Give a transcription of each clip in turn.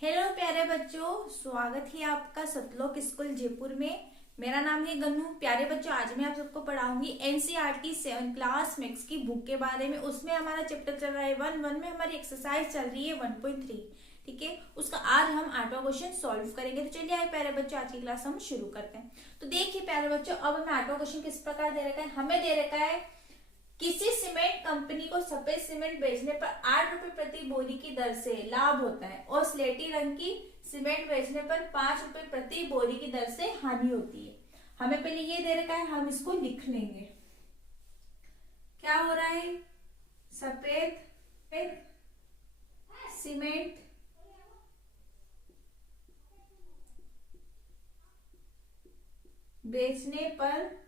Hello प्यारे बच्चों, स्वागत है आपका सतलोक स्कूल जयपुर में। मेरा नाम है गन्नू। प्यारे बच्चों, आज मैं आप सबको पढ़ाऊंगी एनसीईआरटी 7 क्लास मैथ्स की बुक के बारे में। उसमें हमारा चैप्टर चल रहा है 1 में हमारी एक्सरसाइज चल रही है 1.3। ठीक है, उसका आज हम 8वां क्वेश्चन सॉल्व करेंगे। तो चलिए आए प्यारे बच्चों, आज की क्लास हम शुरू करते हैं। तो देखिए प्यारे बच्चों, अब हमें 8वां क्वेश्चन किस प्रकार दे रखा है। हमें दे रखा है किसी सीमेंट कंपनी को सफेद सीमेंट बेचने पर 8 रुपए प्रति बोरी की दर से लाभ होता है और स्लेटी रंग की सीमेंट बेचने पर 5 रुपए प्रति बोरी की दर से हानि होती है। हमें पहले ये दे रखा है, हम इसको लिख लेंगे। क्या हो रहा है, सफेद सीमेंट बेचने पर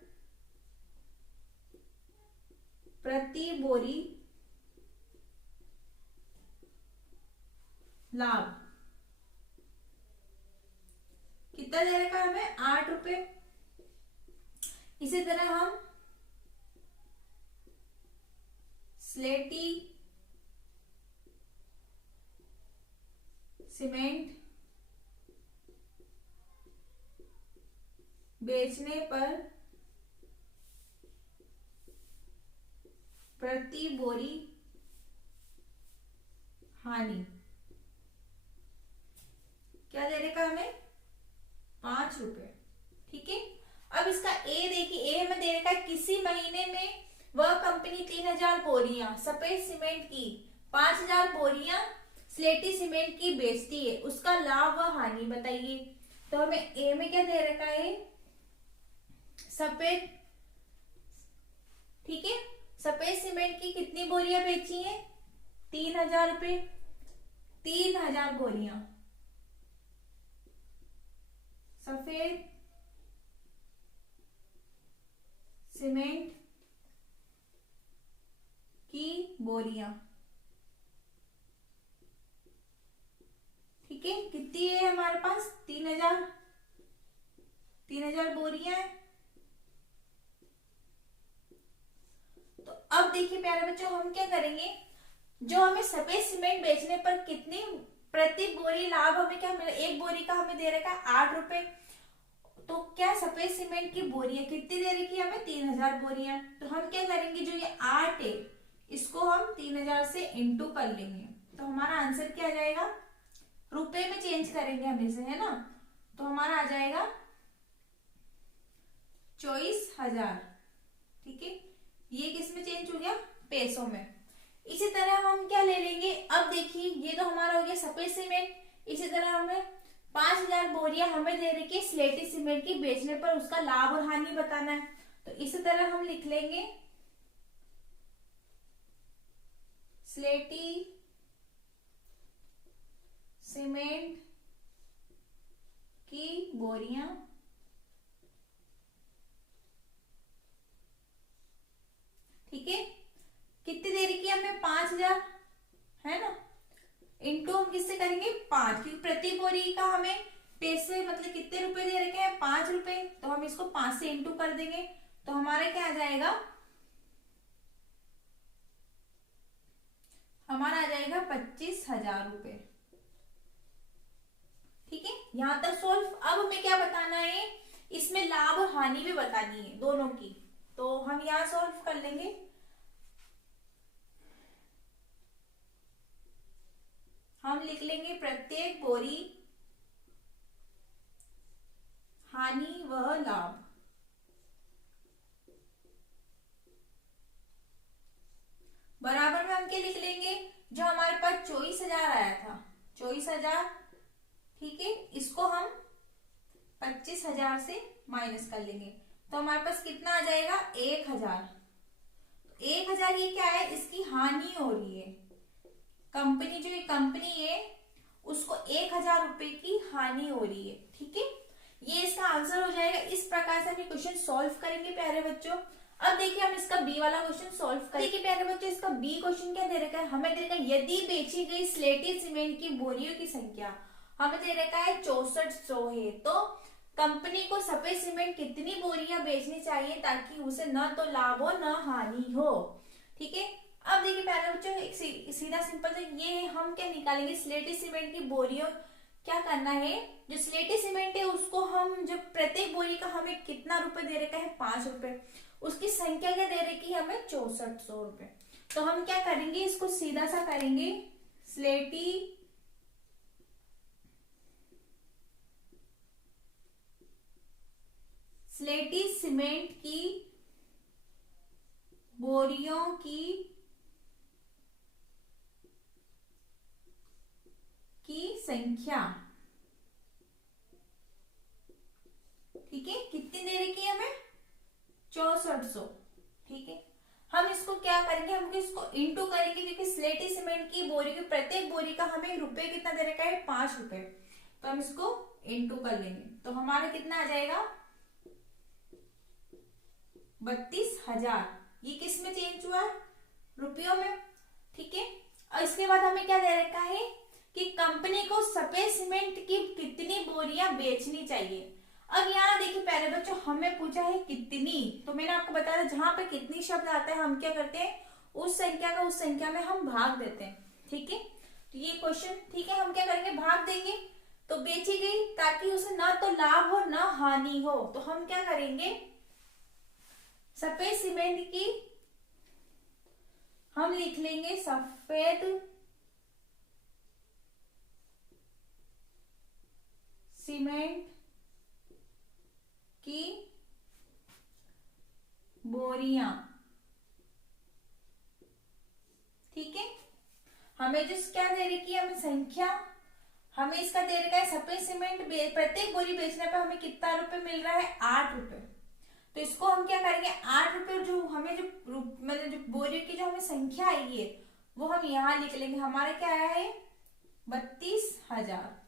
प्रति बोरी लाभ कितना दे रखा है हमें, 8 रुपए। इसी तरह हम स्लेटी सीमेंट बेचने पर प्रति बोरी हानि क्या दे रखा हमें, 5 रुपए। ठीक है, अब इसका ए देखिए, ए हमें दे रखा है किसी महीने में वह कंपनी 3000 बोरियां सफेद सीमेंट की 5000 बोरियां स्लेटी सीमेंट की बेचती है, उसका लाभ व हानि बताइए। तो हमें ए में क्या दे रखा है, सफेद। ठीक है, सफेद सीमेंट की कितनी बोरियां बेची हैं, 3000 रुपए। 3000 बोरियां सफेद सीमेंट की बोरियां। ठीक है, कितनी है हमारे पास, 3000 बोरियां है। तो अब देखिए प्यारे बच्चों, हम क्या करेंगे, जो हमें सफेद सीमेंट बेचने पर कितनी प्रति बोरी लाभ हमें क्या मिला, एक बोरी का हमें दे रखा है 8 रुपए। तो क्या सफेद सीमेंट की बोरियां कितनी दे रखी है हमें, 3000 बोरियां। तो हम क्या करेंगे, जो ये 8 है इसको हम 3000 से इंटू कर लेंगे। तो हमारा आंसर क्या आ जाएगा, रुपए में चेंज करेंगे हम इसे, है ना। तो हमारा आ जाएगा 24,000। ठीक है, ये किस में चेंज हो गया, पैसों में। इसी तरह हम क्या ले लेंगे, अब देखिए ये तो हमारा हो गया सफेद सीमेंट। इसी तरह हमें 5000 बोरियां हमें दे रही है स्लेटी सीमेंट की बेचने पर, उसका लाभ और हानि बताना है। तो इसी तरह हम लिख लेंगे स्लेटी सीमेंट की बोरियां ठीक है, कितनी दे रही है हमें, 5000, है ना। इंटू हम किससे करेंगे, 5, क्योंकि प्रति बोरी का हमें पैसे मतलब कितने रुपए दे रखे हैं, 5 रुपए। तो हम इसको 5 से इंटू कर देंगे। तो हमारा क्या आ जाएगा, हमारा आ जाएगा 25,000 रुपए। ठीक है, यहां तक सोल्व। अब हमें क्या बताना है, इसमें लाभ और हानि भी बतानी है दोनों की। तो हम यहां सोल्व कर लेंगे। हम लिख लेंगे प्रत्येक बोरी हानि व लाभ। बराबर में हम क्या लिख लेंगे, जो हमारे पास 24,000 आया था, 24,000। ठीक है, इसको हम 25,000 से माइनस कर लेंगे। तो हमारे पास कितना आ जाएगा, 1,000। 1,000 ये क्या है, इसकी हानि हो रही है। कंपनी, जो ये कंपनी है उसको 1,000 रुपए की हानि हो रही है। ठीक है, ये इसका आंसर हो जाएगा। इस प्रकार से हम ये क्वेश्चन सॉल्व करेंगे प्यारे बच्चों। अब देखिए हम इसका बी वाला क्वेश्चन सॉल्व करेंगे। देखिए प्यारे बच्चों, इसका बी क्वेश्चन क्या दे रखा है, हमें दे रखा है यदि बेची गई स्लेटी सीमेंट की बोरियों की संख्या हमें दे रखा है 6400 है, तो कंपनी को सफेद सीमेंट कितनी बोरियां बेचनी चाहिए ताकि उसे न तो लाभ हो न हानि हो। ठीक है, अब देखिए प्यारे बच्चों, एक सीधा सिंपल से ये हम क्या निकालेंगे, स्लेटी सीमेंट की बोरियों क्या करना है, जो स्लेटी सीमेंट है उसको हम, जब प्रत्येक बोरी का हमें कितना रुपए दे रखा है 5 रुपए, उसकी संख्या क्या दे रखी है हमें 6400 रुपए। तो हम क्या करेंगे, इसको सीधा सा करेंगे, स्लेटी सीमेंट की बोरियों की संख्या, ठीक है, कितनी दे रखी है हमें 6400, ठीक है। हम इसको क्या करेंगे, हम इसको इंटू करेंगे, क्योंकि स्लेटी सीमेंट की बोरी की प्रत्येक बोरी का हमें रुपए कितना दे रखा है 5 रुपए, तो हम इसको इंटू कर लेंगे, तो हमारा कितना आ जाएगा 32,000। ये किस में चेंज हुआ, रुपयों में, ठीक है। और इसके बाद हमें क्या दे रखा है कि कंपनी को सफेद सीमेंट की कितनी बोरियां बेचनी चाहिए। अब यहाँ देखिए प्यारे बच्चों, हमें पूछा है कितनी, तो मैंने आपको बताया जहां पे कितनी शब्द आता है हम क्या करते हैं, उस संख्या का उस संख्या में हम भाग देते हैं, ठीक है। तो ये क्वेश्चन, ठीक है, हम क्या करेंगे, भाग देंगे, तो बेची गई ताकि उसे ना तो लाभ हो ना हानि हो, तो हम क्या करेंगे, सफेद सीमेंट की हम लिख लेंगे सफेद सीमेंट की बोरियां, ठीक है। हमें जो क्या दे रखी है, हमें संख्या, हमें इसका दे रखा है सफेद सीमेंट प्रत्येक बोरी बेचने पर हमें कितना रुपए मिल रहा है 8 रुपए, तो इसको हम क्या करेंगे 8 रुपए, जो हमें जो मतलब जो बोरी की जो हमें संख्या आई है वो हम यहाँ लिख लेंगे, हमारा क्या आया है 32,000।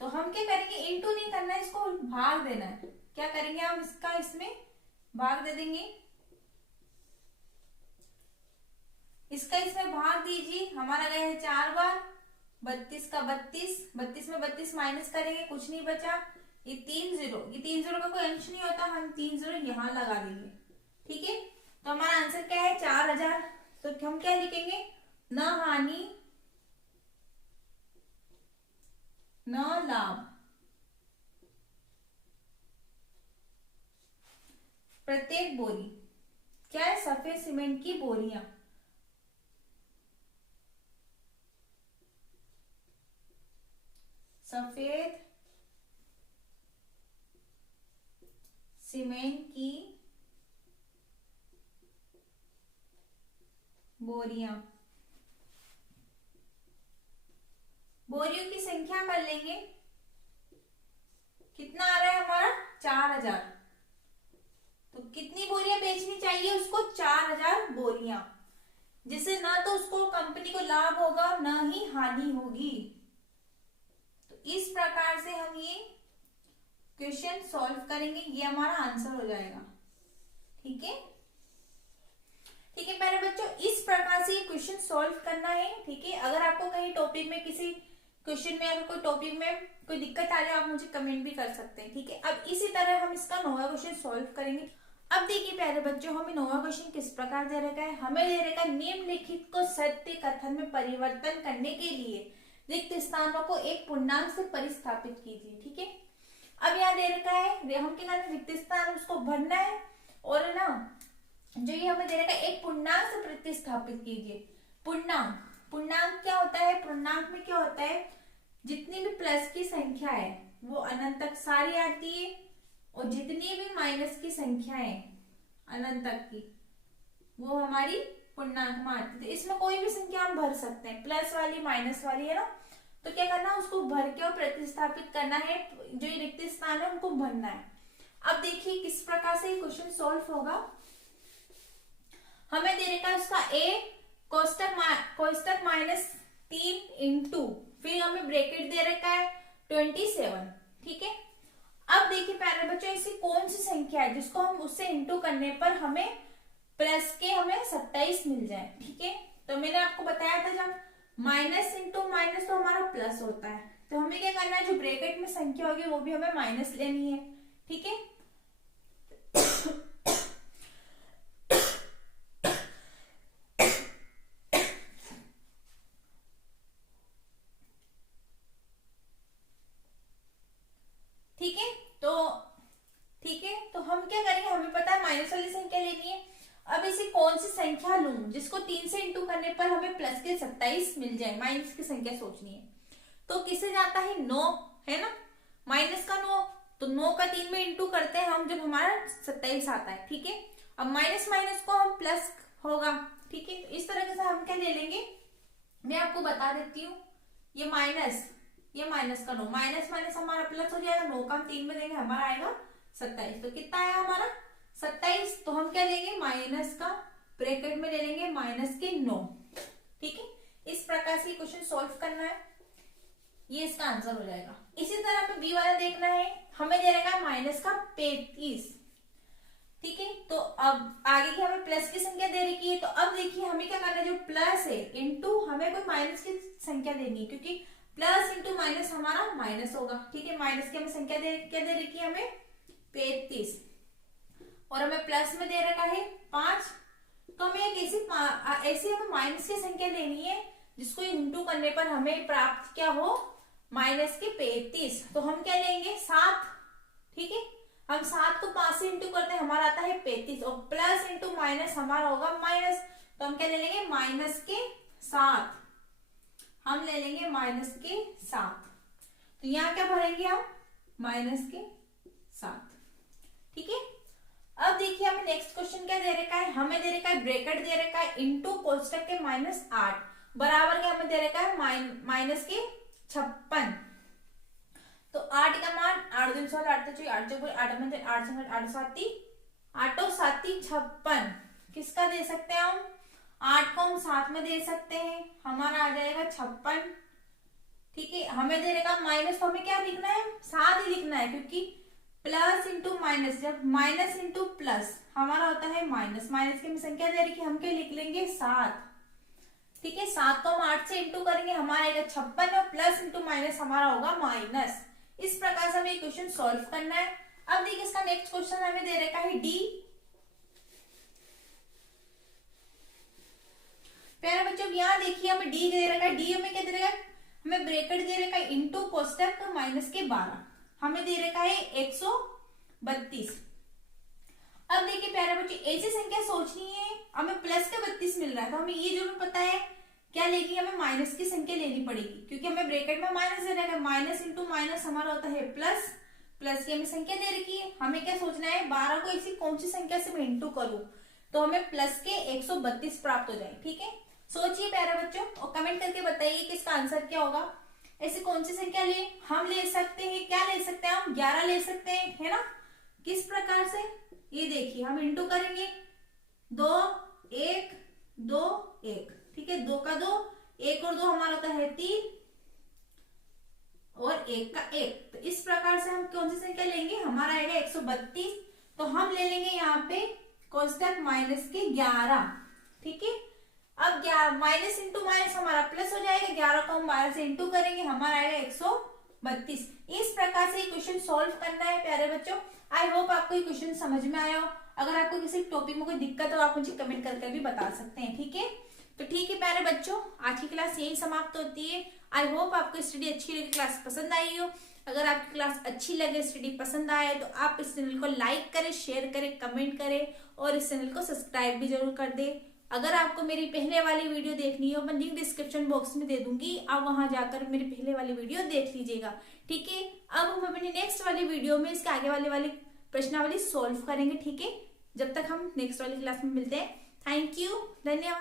तो हम क्या करेंगे, इंटू नहीं करना है, इसको भाग देना है, क्या करेंगे हम इसका इसमें भाग दे देंगे, इसका इसमें भाग दीजिए, हमारा गया है 4 बार, 32 का 32, 32 में 32 माइनस करेंगे, कुछ नहीं बचा, ये 3 जीरो, ये 3 जीरो का कोई अंश नहीं होता, हम 3 जीरो यहाँ लगा देंगे, ठीक है। तो हमारा आंसर क्या है 4000, तो हम क्या लिखेंगे, न हानि न लाभ, प्रत्येक बोरी, क्या है सफेद सीमेंट की बोरियां, सफेद सीमेंट की बोरियां, बोरियों की संख्या कर लेंगे, कितना आ रहा है हमारा 4000, तो कितनी बोरियां बेचनी चाहिए उसको 4000 बोरियां, जिससे ना तो उसको कंपनी को लाभ होगा ना ही हानि होगी। तो इस प्रकार से हम ये क्वेश्चन सॉल्व करेंगे, ये हमारा आंसर हो जाएगा, ठीक है। ठीक है प्यारे बच्चों, इस प्रकार से ये क्वेश्चन सॉल्व करना है, ठीक है। अगर आपको कहीं टॉपिक में किसी क्वेश्चन में अगर कोई टॉपिक में कोई दिक्कत आ रही है, आप मुझे कमेंट भी कर सकते हैं, ठीक है। अब इसी तरह हम इसका 9वां क्वेश्चन सॉल्व करेंगे। अब देखिए प्यारे बच्चों, हमें 9वां क्वेश्चन किस प्रकार दे रखा है, हमें दे रखा है निम्नलिखित को सत्य कथन में परिवर्तन करने के लिए रिक्त स्थानों को एक पूर्णांक से परिस्थापित कीजिए, ठीक है। अब यहाँ दे रखा है, हम क्या करना है, रिक्त स्थान उसको भरना है, और ना जो ये हमें दे रखा है एक पूर्णांक से प्रतिस्थापित कीजिए। पूर्णांक, पूर्णांक क्या होता है, पूर्णांक में क्या होता है, जितनी भी प्लस की संख्या है वो अनंत तक सारी आती है, और जितनी भी माइनस की संख्या है अनंत तक की वो हमारी पूर्णांक में आती है। तो इसमें कोई भी संख्या हम भर सकते हैं, प्लस वाली माइनस वाली है ना, तो क्या करना है उसको भर के और प्रतिस्थापित करना है, जो ये रिक्त स्थान है उनको भरना है। अब देखिए किस प्रकार से ये क्वेश्चन सॉल्व होगा। हमें दे रखा है उसका a कोष्टक -3 इंटू, फिर हमें ब्रैकेट दे रखा है 27, ठीक है। अब देखिए प्यारे बच्चों, ऐसी कौन सी संख्या है जिसको हम उससे इंटू करने पर हमें प्लस के हमें 27 मिल जाए, ठीक है। तो मैंने आपको बताया था जब माइनस इंटू माइनस तो हमारा प्लस होता है, तो हमें क्या करना है, जो ब्रैकेट में संख्या होगी वो भी हमें माइनस लेनी है, ठीक है। 3 से इंटू करने पर हमें प्लस के 27 मिल जाए, माइनस की संख्या सोचनी है। तो किससे जाता है, 9 है ना, माइनस का 9, तो 9 का 3 में इंटू करते हैं हम जब हमारा 27 आता है, ठीक है। अब माइनस माइनस को हम प्लस होगा, ठीक है। तो इस तरह से हम क्या ले लेंगे, मैं आपको बता देती हूँ, ये माइनस का 9, माइनस माइनस हमारा प्लस हो जाएगा, 9 का हम 3 में देंगे, हमारा आएगा 27। तो कितना आया हमारा 27, तो हम क्या लेंगे, माइनस का ब्रैकेट में ले लेंगे माइनस के 9, ठीक है। इस प्रकार से क्वेश्चन सॉल्व करना है, ये इसका आंसर हो जाएगा। इसी तरह हमें बी वाला देखना है, हमें दे रखा है माइनस का 35, ठीक है। तो अब आगे की हमें प्लस की संख्या दे रखी है, तो अब देखिए हमें क्या करना है, जो प्लस है इंटू हमें कोई माइनस की संख्या देनी है, क्योंकि प्लस इंटू माइनस हमारा माइनस होगा, ठीक है। माइनस की हमें संख्या क्या दे रखी है, हमें 35, और हमें प्लस में दे रखा है 5। तो हमें एक ऐसी हमें माइनस की संख्या लेनी है जिसको इंटू करने पर हमें प्राप्त क्या हो, माइनस के 35। तो हम क्या लेंगे, 7, ठीक है। हम 7 को 5 से इंटू करते हैं, हमारा आता है 35, और प्लस इंटू माइनस हमारा होगा माइनस, तो हम क्या ले लेंगे, माइनस के 7, हम ले लेंगे माइनस के 7। तो यहाँ क्या भरेंगे हम, माइनस के 7, ठीक है। अब देखिए हमें नेक्स्ट क्वेश्चन क्या दे रखा है, हमें दे रखा है ब्रैकेट दे रखा है इंटू कोष्टक के -8 बराबर क्या हमें दे रखा है, माइनस के 56। तो 8 का मान 8 2 16 8 2 8 4 8 में 8 8 8 7 8 7 56 किसका दे सकते हैं हम, 8 को हम 7 में दे सकते हैं, हमारा आ जाएगा 56, ठीक है। हमें दे रखा माइनस, तो हमें क्या लिखना है, 7 ही लिखना है, क्योंकि प्लस इंटू माइनस, जब माइनस इंटू प्लस हमारा होता है माइनस, माइनस की संख्या दे रखी, हम क्या लिख लेंगे 7, ठीक है। 7 को हम 8 से इंटू करेंगे, हमारा आएगा 56, और प्लस इंटू माइनस हमारा होगा माइनस। इस प्रकार से हमें क्वेश्चन सॉल्व करना है। अब देखिए इसका नेक्स्ट क्वेश्चन हमें दे रखा है डी। प्यारे बच्चों यहाँ देखिए हमें डी दे रखा है, डी हमें क्या दे रखा है, हमें ब्रैकेट दे रखा है इंटू कोष्टक माइनस के 12, हमें दे रखा है 132। अब देखिए प्यारे बच्चे ऐसी संख्या सोचनी है, हमें प्लस का 32 मिल रहा है, तो हमें ये जरूर पता है क्या लेगी, हमें माइनस की संख्या लेनी पड़ेगी, क्योंकि हमें ब्रैकेट में माइनस दे रखा है, माइनस इंटू माइनस हमारा होता है प्लस, प्लस की हमें संख्या दे रखी है, हमें क्या सोचना है, 12 को ऐसी कौन सी संख्या से मैं इंटू करूं तो हमें प्लस के 132 प्राप्त हो जाए, ठीक है। सोचिए प्यारे बच्चों और कमेंट करके बताइए कि इसका आंसर क्या होगा। ऐसी कौन सी संख्या ले, हम ले सकते हैं, क्या ले सकते हैं, हम 11 ले सकते हैं, है ना। किस प्रकार से, ये देखिए हम इंटू करेंगे, 2 1 2 1, ठीक है, 2 का 2, 1 और 2 हमारा होता है 3, और 1 का 1। तो इस प्रकार से हम कौन सी संख्या लेंगे, हमारा आएगा 132। तो हम ले लेंगे यहाँ पे कोष्टक माइनस के 11, ठीक है। अब माइनस इंटू माइनस हमारा प्लस हो जाएगा, 11 को हम 12 से इंटू करेंगे, हमारा आएगा 132। इस प्रकार से क्वेश्चन सॉल्व करना है प्यारे बच्चों। आई होप आपको ये क्वेश्चन समझ में आया हो। अगर आपको किसी टॉपिक में कोई दिक्कत हो आप मुझे कमेंट करके भी बता सकते हैं, ठीक है। तो ठीक है प्यारे बच्चों, आज की क्लास यही समाप्त होती है। आई होप आपको स्टडी अच्छी लगी, क्लास पसंद आई हो। अगर आपकी क्लास अच्छी लगे, स्टडी पसंद आए तो आप इस चैनल को लाइक करें, शेयर करें, कमेंट करें और इस चैनल को सब्सक्राइब भी जरूर कर दें। अगर आपको मेरी पहले वाली वीडियो देखनी हो, मैं लिंक डिस्क्रिप्शन बॉक्स में दे दूंगी, आप वहां जाकर मेरी पहले वाली वीडियो देख लीजिएगा, ठीक है। अब हम अपनी नेक्स्ट वाली वीडियो में इसके आगे वाली प्रश्नावली सॉल्व करेंगे, ठीक है। जब तक हम नेक्स्ट वाली क्लास में मिलते हैं, थैंक यू, धन्यवाद।